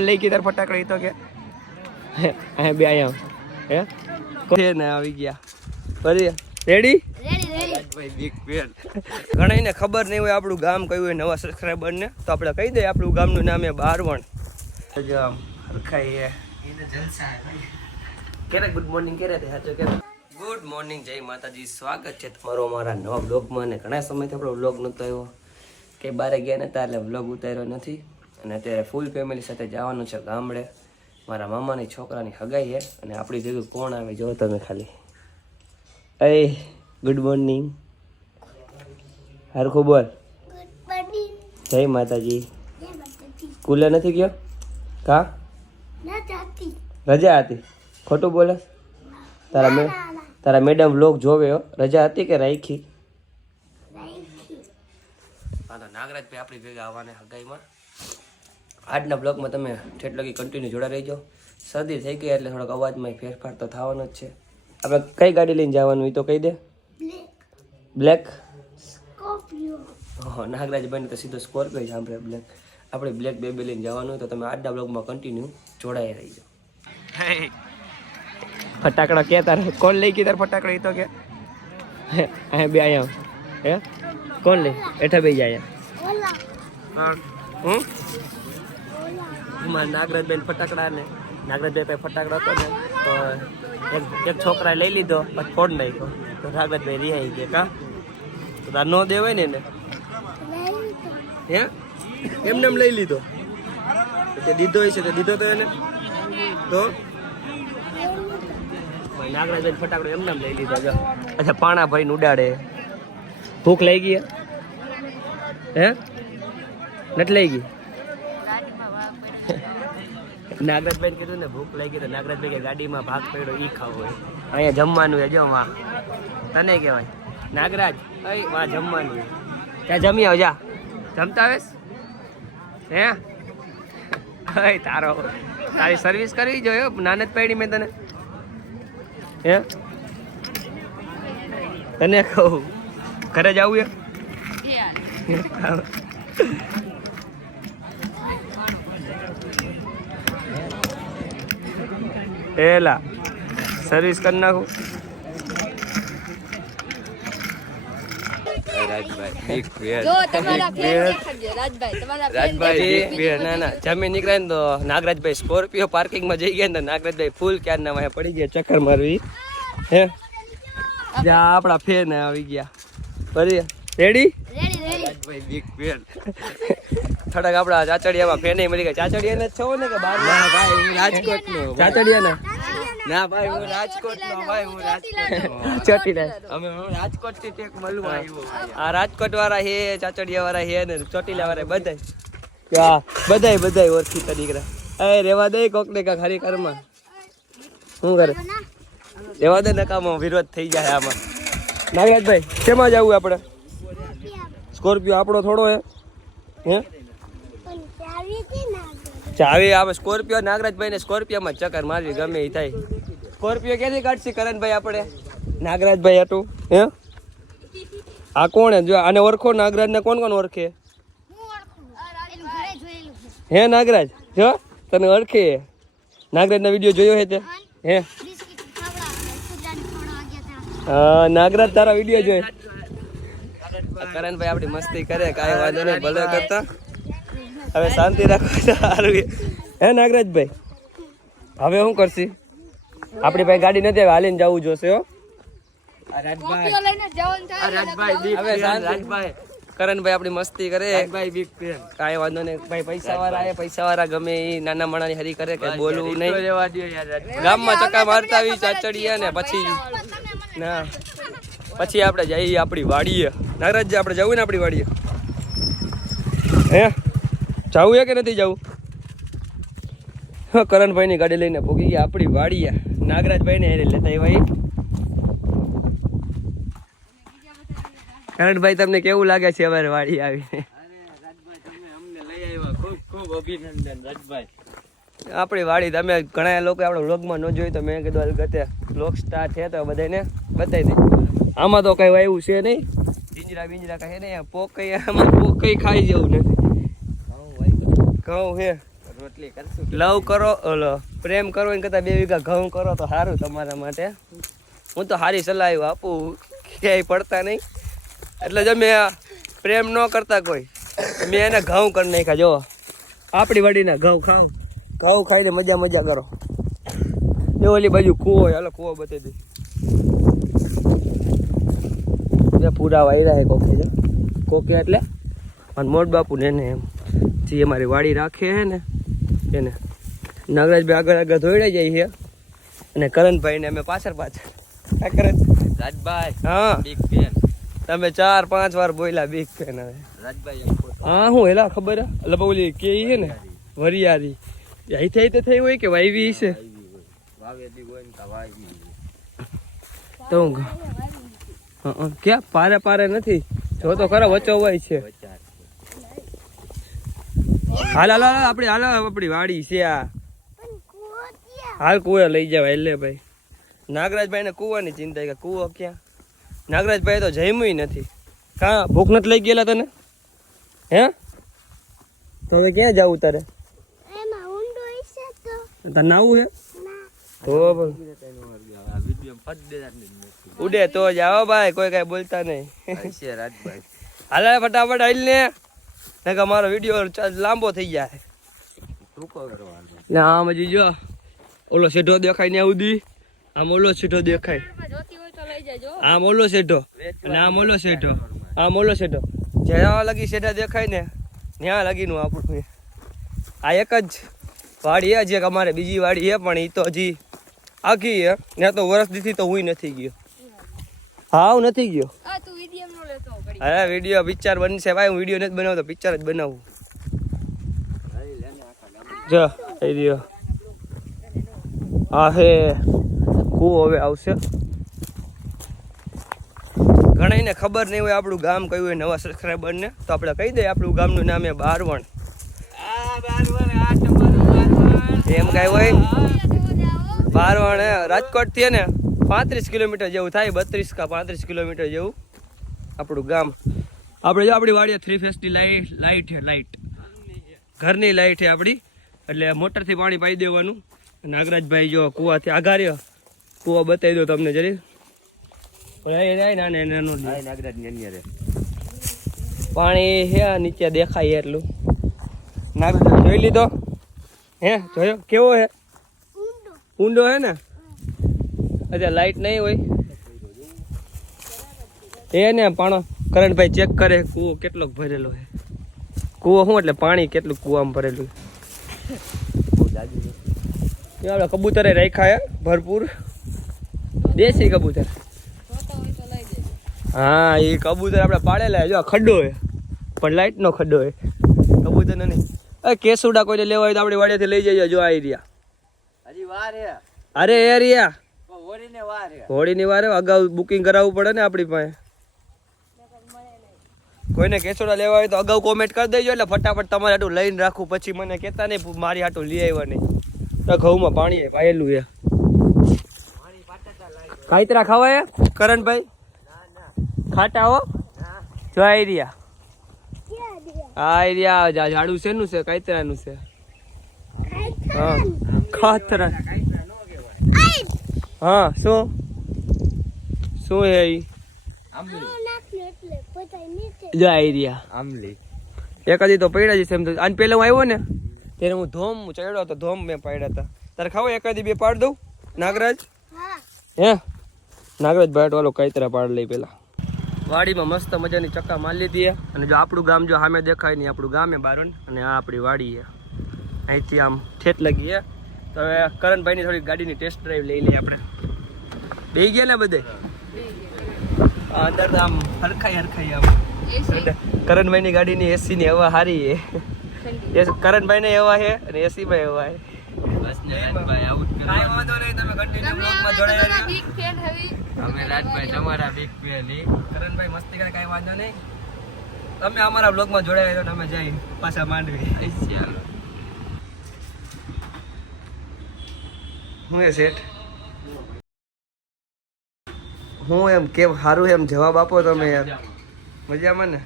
લઈ કીધર ફટાકડા તો કે હે બે આયા હે કે ના આવી ગયા બરી રેડી ભાઈ બિગ ફેન ઘણાઈને ખબર નહીં હોય આપણું ગામ કયું હોય નવા સબસ્ક્રાઇબર ને તો આપણે કહી દઈએ આપણું ગામનું નામ છે બારવણ જો આમ હરખાઈ એને જલસા કેરે ગુડ મોર્નિંગ કેરે તે સાચો કે ગુડ મોર્નિંગ જય માતાજી સ્વાગત છે તમારો અમારા નવા બ્લોગમાં અને ઘણા સમયથી આપણો બ્લોગ નહોતો આવ્યો કે બારે ગયા નતા એટલે બ્લોગ ઉતાર્યો નથી અને અત્યારે ફૂલ ફેમિલી સાથે જવાનું છે ગામડે મારા મામાની છોકરાની હગાઈ છે અને આપણી ભેગું કોણ આવે જો તમે ખાલી એ ગુડ મોર્નિંગ હરખું બોલ જય માતાજી સ્કૂલે નથી ગયો કા રજા હતી ખોટું બોલે તારા મેડમ વ્લોગ જોવે રજા હતી કે રાખી હા તો નાગરાજભાઈ આપણી ભેગા આવવાને હગાઈમાં આજના બ્લોગમાં તમે ઠેઠ લગી કન્ટિન્યુ જોડા રહીજો શરદી થઈ ગઈ એટલે થોડોક અવાજમાં ફેરફાર તો થવાનો જ છે આપણે કઈ ગાડી લઈને જવાનું એ તો કહી દે બ્લેક હા નાગરાજભાઈને તો સીધો સ્કોર્પિયો સાંભળે બ્લેક આપણે બ્લેક બેબી લઈને જવાનું હોય તો તમે આજના બ્લોગમાં કન્ટિન્યુ જોડાઈ રહીજો ફટાકડા કે તારે કોણ લઈ ગઈ તાર ફટાકડા એ તો કે હે બે આયા હે કોણ લઈ એઠા બે જાય હું મારા નાગરાજભાઈ ફટાકડા ને નાગરાજભાઈ ફટાકડા હતો ને તો એક છોકરાએ લઈ લીધો પછી ફોડ નાખ્યો તો નાગરાજભાઈ રિહાઈ ગયા કા તો તાર નો દેવાય ને એને હે એમને લઈ લીધો તે દીધો હશે તો દીધો તો એને તો નાગરાજભાઈ ફટાકડો એમને લઈ લીધો જો અચ્છા પાણા ભાઈ ઉડાડે ભૂખ લઈ ગઈ હે નથી લઈ ગઈ નાગરાજભાઈ કીધું ને ભૂખ લાગી તો નાગરાજભાઈ કે ગાડીમાં ભાગ પડ્યો ઈ ખાવો હોય અહીંયા જમવાનું છે જો વાહ તને કહેવાય નાગરાજ વાહ જમવાનું ત્યાં જમી આવ જા જમતા આવેશ હે તારો તારી સર્વિસ કરવી જોઈએ નાનત પડી મેં તને હે તને કહું ઘરે જવું એલા સર્વિસ કરી નાખું જમીન નીકળે ને તો નાગરાજભાઈ સ્કોર્પિયો પાર્કિંગમાં જઈ ગયા ને નાગરાજભાઈ ફૂલ ક્યારના વાંહે પડી ગયા ચક્કર મારવી હે જ્યાં આપણા ફેન આવી ગયા બરી રેડી બિગ ફેન થોડાક આપડા ચાચડિયામાં ફેન મળી ગયા ચાચડિયા ને છો ને કે બહાર ના ભાઈ હું રાજકોટ નો ચાચડિયા ના ભાઈ હું રાજકોટ નો ભાઈ હું રાજકોટ ચોટીલા અમે હું રાજકોટ થી ટેક મળવા આવ્યો આ રાજકોટ વાળા હે ચાચડિયા વાળા હે ને ચોટીલા વાળા બધાય ઓળખી તરીકે એ રેવા દે કોક ને કા ખરી કરમાં શું કરે રેવા દે નકામાં વિરોધ થઈ જાય આમાં નાગરાજભાઈ કેમાં જવું આપણે સ્કોર્પિયો આપણો થોડો હે ચાવી આવે સ્કોર્પિયો નાગરાજભાઈ ને સ્કોર્પિયોમાં ચક્કર મારવી ગમે એ થાય સ્કોર્પિયો ક્યાંથી કાઢશે કરણભાઈ આપણે નાગરાજભાઈ હતું હે આ કોણ હે જો આને ઓળખો નાગરાજ ને કોણ ઓળખે હે નાગરાજ જો તને ઓળખે નાગરાજ ના વિડીયો જોયો હે તે હે નાગરાજ તારા વિડીયો જોયે કરણભાઈ આપડી મસ્તી કરે કાંઈ વાંધો નહીં ભલે કરતા હવે શાંતિ રાખો સારું હે નાગરાજભાઈ હવે શું કરશી આપણી પાસે ગાડી નથી હાલીને જવું જોશે હો કરણભાઈ આપડી મસ્તી કરે કાંઈ વાંધો નહીં ભાઈ પૈસા વાળા ગમે એ નાના માણાની હરી કરે કે બોલવું નહીં ગામમાં ચક્કા મારતા આવી ચાચડીએ ને પછી ના પછી આપણે જઈએ આપણી વાડીએ નાગરાજ આપણે જવું ને આપણી વાડીએ હે જવું કે નથી જવું હા કરણભાઈ ની ગાડી લઈને ભોગી ગયા આપણી વાડીએ નાગરાજભાઈ ને લેતા ભાઈ કરણભાઈ તમને કેવું લાગે છે અમારે વાડી આવીને ખૂબ અભિનંદન રાજભાઈ આપણી વાડી તમે ઘણા લોકો આપણે વ્લોગમાં ન જોયું તો મેં કીધું ગતે વ્લોગ સ્ટાર્ટ છે તો બધાને બતાવી દે આમાં તો કઈ આવ્યું છે નહીં પિંજરા કઈ નહીં પોકઈ આમાં પોકઈ ખાઈ જવું નથી ઘઉં હે રોટલી કરશું. લવ કરો ઓલો પ્રેમ કરો એના કરતાં 2 વીઘા ઘઉં કરો તો સારું તમારા માટે. હું તો સારી સલાહ આપું, ક્યાંય પડતા નહીં. એટલે જો મેં પ્રેમ ન કરતા કોઈ, મેં એને ઘઉં કરી નાખ્યા. જો આપણી વાડીના ઘઉં ખાવ, ઘઉં ખાઈને મજા મજા કરો. જો ઓલી બાજુ કૂવો હોય, હાલો કૂવો બતાવી દે. પૂરા વાયરા હે કોકે, કોકે એટલે અને મોટ બાપુ ને એમ જે અમારી વાડી રાખે છે ને એને નાગરાજભાઈ આગળ આગળ દોડ્યા જાય છે અને કરણભાઈ ને અમે પાછળ રાજભાઈ હા બિગ ફેન. તમે 4-5 વાર બોલ્યા બિગ ફેન. હવે રાજભાઈ હા હું એલા ખબર હે એટલે ઓલી કે છે ને વરિયારી અહીંથી અહીં તો થઈ હોય કે વાવી છે વાવેલી હોય ને તો વાવી. તો ક્યાં પારે પારે નથી જો તો ખરા વચ્ચો હોય છે. હાલ હાલ આપડી વાડી છે આ. હાલ કુવે લઈ જાવ એટલે ભાઈ. નાગરાજભાઈ ને કુવાની ચિંતા કે કુવો ક્યાં. નાગરાજભાઈ તો જમ્યું નથી. કાં ભૂખ નથી લઈ ગયેલા તને? હે તો હવે ક્યાં જવું તારે? તારે નાવું છે તો ઉડે તો જાઓ ભાઈ, કોઈ કઈ બોલતા નહીં. રાજભાઈ હાલ ફટાફટ હાલ ને મારો વિડીયો લાંબો થઈ જાય. ટૂંકો કરવાનો. ને આમ હજી જો ઓલો સેઢો દેખાય ને સુધી, આમ ઓલો સેઢો દેખાય, આમ ઓલો સેઢો અને આમ ઓલો સેઢો, આમ ઓલો સેઢો. જ્યાં લગી સેઢા દેખાય ને ત્યાં લગીનું આપણું આ એક જ વાડી છે. જે અમારે બીજી વાડી છે પણ એ તો હજી આખી છે. ત્યાં તો વર્ષ દીથી તો હું નથી ગયો. હા હું નથી ગયો. અરે વિડીયો પિક્ચર બનશે ભાઈ. હું વિડીયો નથી બનાવતો, પિક્ચર જ બનાવું. જો એ રહ્યો હા હે કૂવો હવે આવશે. ઘણાને ખબર નહીં હોય આપણું ગામ કયું હોય નવા સબસ્ક્રાઈબર ને, તો આપણે કહી દઈએ આપણું ગામનું નામ છે બારવણ. એમ કઈ હોય બારવણ રાજકોટ થી ને 35 કિલોમીટર જેવું થાય, 32 કે 35 કિલોમીટર જેવું આપણું ગામ. આપણે જો આપણી વાડીએ 3 ફેઝની લાઈટ છે, લાઈટ ઘરની લાઈટ છે આપણી. એટલે મોટરથી પાણી પાઈ દેવાનું. નાગરાજભાઈ જો કૂવાથી આઘા રહ્યો, કૂવો બતાવી દો તમને જરી. પાણી હે નીચે દેખાય એટલું. નાગરાજ જોઈ લીધો હે? જોયો કેવો હે? ઊંડો હે ને. અચ્છા લાઈટ નહીં હોય એ ને પાણો કરણભાઈ ચેક કરે કૂવો કેટલો ભરેલો છે. કૂવો શું એટલે પાણી કેટલું કૂવામાં ભરેલું. આપણે કબૂતરે રાખ્યા હે ભરપૂર, દેશી કબૂતર. હા એ કબૂતર આપણે પાડેલા. જો ખડ્ડો હે પણ લાઈટ નો ખડ્ડો હે, કબૂતર નહીં. કેસુડા કોઈને લેવા હોય તો આપણી વાડીયાથી લઈ જજો. જો આ એરિયા હજી વાર હે. અરે એરિયા હોળીને વાર હે. હોળીની વારે અગાઉ બુકિંગ કરાવવું પડે ને આપણી પાસે. કોઈને કેસોડા લેવા હોય તો અગાઉ કોમેન્ટ કરી દેજો એટલે ફટાફટ તમારે આટલું લઈને રાખવું. પછી મને કહેતા નહીં મારી આટલું લઈ આવ્યા નહીં. ઘઉંમાં પાણી પાયેલું છે. કાઈતરા ખાવાય કરણભાઈ? ખાટા હો જો આ એરિયા. આ એરિયા ઝાડું શેનું છે? કાઈતરાનું છે. હા ખાતરા. હા શું શું હે ઈ? જો આ એરિયા આમલી એક હજી તો પડ્યા જશે એમ તો. આને પેલા હું આવ્યો ને ત્યારે હું ધોમ ચડ્યો હતો, ધોમ મેં પાડ્યા હતા. તારે ખાવો એકાદી 2 પાડ દઉં? નાગરાજ હે નાગરાજ ભાઈ વાળો કાઈતરા પાડ લઈ પેલા. વાડીમાં મસ્ત મજાની ચક્કા મારી લીધી. અને જો આપણું ગામ જો સામે દેખાય નહીં, આપણું ગામ હે બારણ અને આ આપણી વાડી છે. અહીંથી આમ ઠેઠ લગી છે. તો હવે કરણભાઈની થોડી ગાડીની ટેસ્ટ ડ્રાઈવ લઈ લઈએ આપણે. બે ગયા ને બધે અંદર આમ હરખાઈ આમ. કરણભાઈની ગાડીની એસી ની હવા સારી છે. કરણભાઈ ને હવા છે અને એસી માં હવા છે. બસ ને રાજભાઈ આઉટ કરો. કાઈ વાંધો નહીં, તમે કન્ટિન્યુ બ્લોગમાં જોડાયા રહો. અમે રાજભાઈ તમારા બિગ ફેન. કરણભાઈ મસ્તી કરે, કાઈ વાંધો નહીં. તમે અમારા બ્લોગમાં જોડાયા રહો ને અમે જઈ પાછા માંડવી. ચાલો હું એ સેટ હું એમ કેમ સારું એમ જવાબ આપો તમે યાર. મજામાં ને?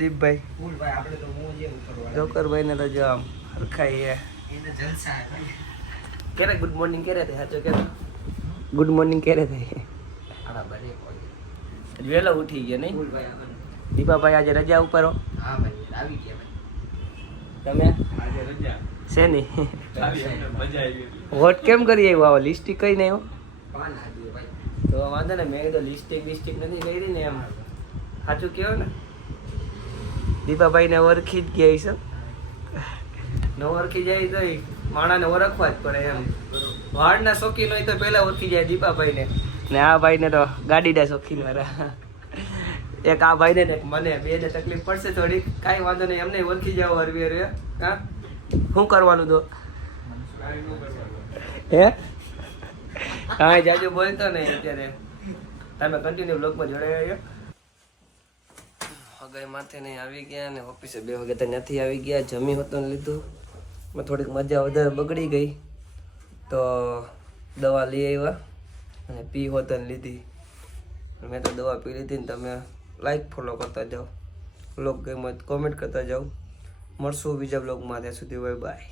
દીપભાઈ જોકરભાઈ ને તો જો આમ હરખાઈ એને જલસા હે ભાઈ. ક્યારે ગુડ મોર્નિંગ ક્યારે થાય સાચો કે ગુડ મોર્નિંગ ક્યારે થાય આડા બને કોઈ. વહેલો ઉઠી ગયો નહીં ફૂલ ભાઈ આગળ. દીપાભાઈ આજે રજા ઉપર હો હા ભાઈ આવી ગયા ભાઈ. તમે આજે રજા. શેની આવી અમને મજા આવી. વોટ કેમ કરી આવ્યો આવો લિસ્ટિક કઈ નહીં હો પાન આવ્યું ભાઈ. તો વાંધો ને મેં કીધું લિસ્ટિક નથી કરી ને એમ સાચું કહો ને દીપાભાઈને ઓળખી જ ગયા છે ન ઓળખી જાય તો માણાને ઓળખવા જ પડે એમ વાળના શોખીન હોય તો પહેલા ઓળખી જાય દીપાભાઈને ને આ ભાઈને તો ગાડીના શોખીન વાળા એક આ ભાઈને ને એક મને બેને તકલીફ પડશે થોડીક કાંઈ વાંધો નહીં એમને ઓળખી જાવ હરવી હરવે હા શું કરવાનું તો હે કાંઈ જાજુ બોલતો નહીં અત્યારે તમે કન્ટિન્યુ બ્લોગમાં જોડાઈ રહ્યો હગાઈ માથે નહીં આવી ગયા ને ઓફિસે 2 વાગે તો નથી આવી ગયા જમી હોતું ને લીધું મેં થોડીક મજા વધારે બગડી ગઈ તો દવા લઈ આવ્યા અને પી હોતન લીધી મેં તો દવા પી લીધી ને તમે લાઈક ફોલો કરતા જાઓ બ્લોગ ગેમ કોમેન્ટ કરતા જાઓ મળશું બીજા બ્લોગમાં ત્યાં સુધી બાય બાય